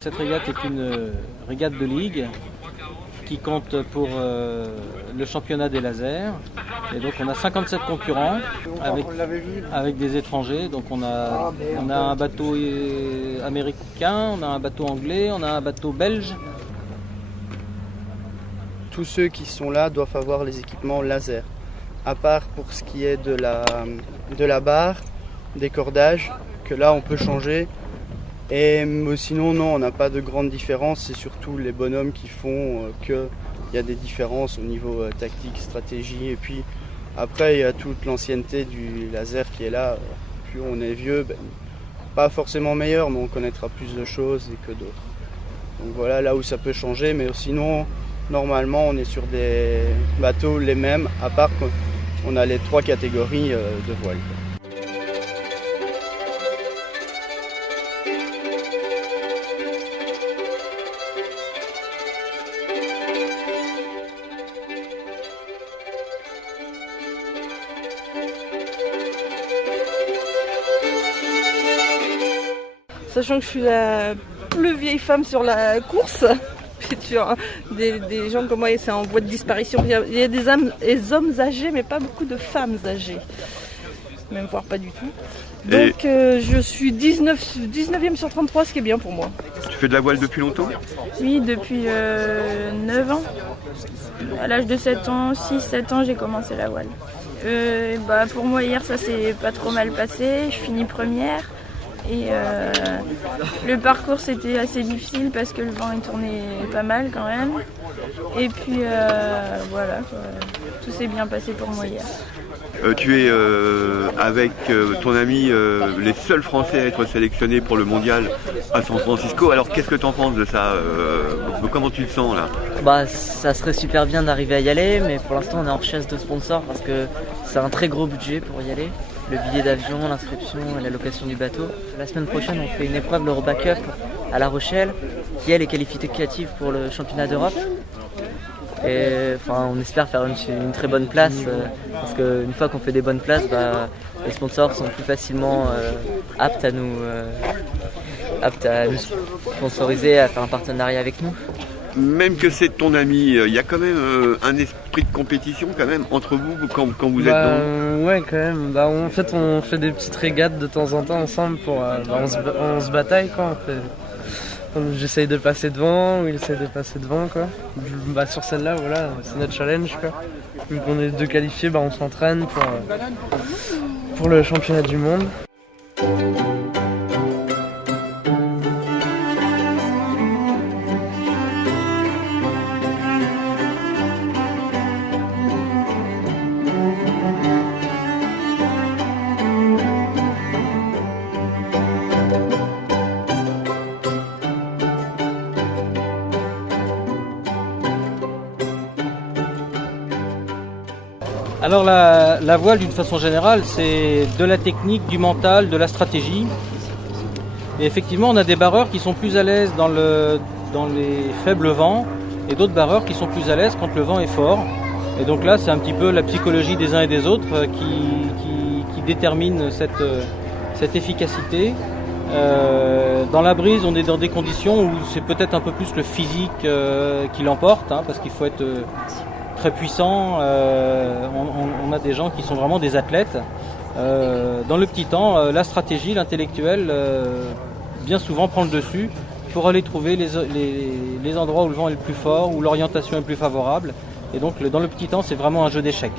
Cette régate est une régate de ligue qui compte pour le championnat des lasers. Et donc on a 57 concurrents avec des étrangers. Donc on a un bateau américain, on a un bateau anglais, on a un bateau belge. Tous ceux qui sont là doivent avoir les équipements laser. À part pour ce qui est de la barre, des cordages, que là on peut changer. Et sinon non, on n'a pas de grande différence, c'est surtout les bonhommes qui font qu'il y a des différences au niveau tactique, stratégie. Et puis après il y a toute l'ancienneté du laser qui est là. Plus on est vieux, pas forcément meilleur, mais on connaîtra plus de choses que d'autres. Donc voilà là où ça peut changer, mais sinon normalement on est sur des bateaux les mêmes, à part qu'on a les 3 catégories de voiles. Sachant que je suis la plus vieille femme sur la course, des gens comme moi, c'est en voie de disparition. Il y a des hommes âgés, mais pas beaucoup de femmes âgées, même voire pas du tout. Donc je suis 19e sur 33, ce qui est bien pour moi. Tu fais de la voile depuis longtemps ? Oui, depuis 9 ans. À l'âge de 7 ans, 6-7 ans, j'ai commencé la voile. Pour moi, hier, ça s'est pas trop mal passé. Je finis première. Et le parcours c'était assez difficile parce que le vent il tournait pas mal quand même. Et puis voilà, tout s'est bien passé pour moi hier. Tu es avec ton ami les seuls Français à être sélectionnés pour le mondial à San Francisco. Alors qu'est-ce que tu en penses de ça comment tu te sens là ? Ça serait super bien d'arriver à y aller, mais pour l'instant on est en recherche de sponsors parce que c'est un très gros budget pour y aller. Le billet d'avion, l'inscription et la location du bateau. La semaine prochaine, on fait une épreuve, l'Europa Cup à La Rochelle, qui elle est qualificative pour le championnat d'Europe. Et on espère faire une très bonne place, parce qu'une fois qu'on fait des bonnes places, les sponsors sont plus facilement aptes à nous sponsoriser, à faire un partenariat avec nous. Même que c'est ton ami, il y a quand même un esprit de compétition quand même entre vous quand vous êtes dans... Ouais, quand même. En fait, on fait des petites régates de temps en temps ensemble pour... on se bataille, quoi. J'essaye de passer devant, ou il essaie de passer devant, quoi. Sur celle-là, voilà, c'est notre challenge, quoi. Vu qu'on est 2 qualifiés, on s'entraîne pour le championnat du monde. Alors la voile d'une façon générale c'est de la technique, du mental, de la stratégie. Et effectivement on a des barreurs qui sont plus à l'aise dans les faibles vents et d'autres barreurs qui sont plus à l'aise quand le vent est fort. Et donc là c'est un petit peu la psychologie des uns et des autres qui détermine cette efficacité. Dans la brise on est dans des conditions où c'est peut-être un peu plus le physique qui l'emporte, parce qu'il faut être très puissant. On a des gens qui sont vraiment des athlètes. Dans le petit temps, la stratégie, l'intellectuel, bien souvent prend le dessus pour aller trouver les endroits où le vent est le plus fort, où l'orientation est plus favorable. Et donc dans le petit temps, c'est vraiment un jeu d'échecs.